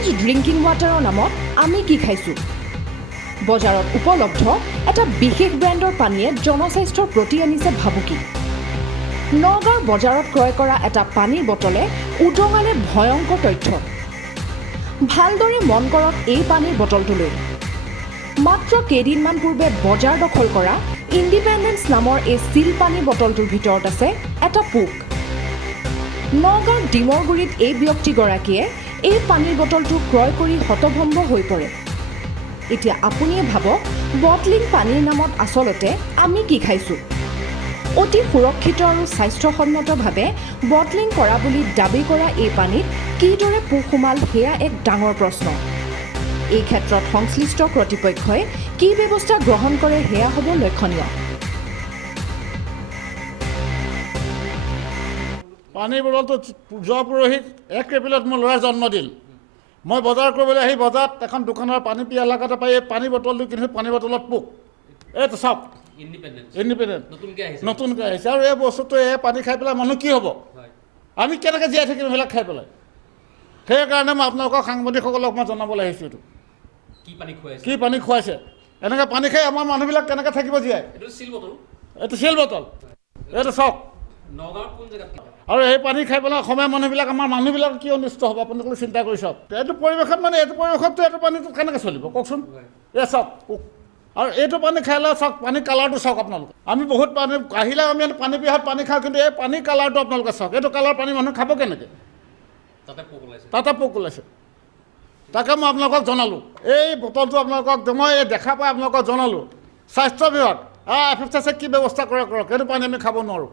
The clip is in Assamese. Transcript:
সতেজ ড্ৰিংকিং ৱাটাৰৰ নামত আমি কি খাইছোঁ? বজাৰত উপলব্ধ এটা বিশেষ ব্ৰেণ্ডৰ পানীয়ে জনস্বাস্থ্যৰ প্ৰতি আনিছে ভাবুকি। নগাঁৱৰ বজাৰত ক্ৰয় কৰা এটা পানীৰ বটলে উদঙালে ভয়ংকৰ তথ্য। ভালদৰে মন কৰক এই পানীৰ বটলটোলৈ। মাত্ৰ কেইদিনমান পূৰ্বে বজাৰ দখল কৰা ইণ্ডিপেণ্ডেন্স নামৰ এই চিল পানীৰ বটলটোৰ ভিতৰত আছে এটা পোক। নগাঁৱৰ ডিমৰগুৰিত এই ব্যক্তিগৰাকীয়ে এই পানীৰ বটলটো ক্ৰয় কৰি হতভম্ব হৈ পৰে। এতিয়া আপুনিয়ে ভাবক, বটলিং পানীৰ নামত আচলতে আমি কি খাইছোঁ? অতি সুৰক্ষিত আৰু স্বাস্থ্যসন্মতভাৱে বটলিং কৰা বুলি দাবী কৰা এই পানীত কিদৰে পোক সোমাল সেয়া এক ডাঙৰ প্ৰশ্ন। এই ক্ষেত্ৰত সংশ্লিষ্ট কৰ্তৃপক্ষই কি ব্যৱস্থা গ্ৰহণ কৰে সেয়া হ'ব লক্ষণীয়। পানীৰ বটলটো যোৱা পৰহিত 1 এপ্ৰিলত মোৰ ল'ৰাৰ জন্মদিন। মই বজাৰ কৰিবলৈ আহি বজাৰত এখন দোকানৰ পানী পিয়া এলেকাতে পাই এই পানী বটলটো কিনিছোঁ। পানী বটলত পোক। এইটো চাওক, ইণ্ডিপেণ্ডেণ্ট নতুনকৈ আহিছে। আৰু এই বস্তুটো এই পানী খাই পেলাই মানুহ কি হ'ব? আমি কেনেকৈ জীয়াই থাকিম সেইবিলাক খাই পেলাই? সেইকাৰণে মই আপোনালোকক সাংবাদিকসকলক মই জনাবলৈ আহিছোঁ। এইটো কি পানী খুৱাইছে? এনেকৈ পানী খাই আমাৰ মানুহবিলাক কেনেকৈ থাকিব জীয়াই? এইটো চিল বটল। এইটো চাওক। আৰু এই পানী খাই পেলাই অসমীয়া মানুহবিলাক আমাৰ মানুহবিলাক কি অনিষ্ট হ'ব আপোনালোকে চিন্তা কৰি চাওক। এইটো পৰিৱেশত এইটো পৰিৱেশততো এইটো পানীটো কেনেকৈ চলিব কওকচোন? এই চাওক পোক। আৰু এইটো পানী খালে চাওক, পানীৰ কালাৰটো চাওক আপোনালোকে। আমি বহুত পানী আহিলে আমি পানী পিয়াহত পানী খাওঁ, কিন্তু এই পানীৰ কালাৰটো আপোনালোকে চাওক। এইটো কালাৰ পানী মানুহ খাব কেনেকৈ? তাতে পোক ওলাইছে। তাকে মই আপোনালোকক জনালোঁ। এই বটলটো আপোনালোকক মই দেখা পাই আপোনালোকক জনালোঁ। স্বাস্থ্য বিভাগ FSSAই কি ব্যৱস্থা কৰে কৰক। এইটো পানী আমি খাব নোৱাৰোঁ।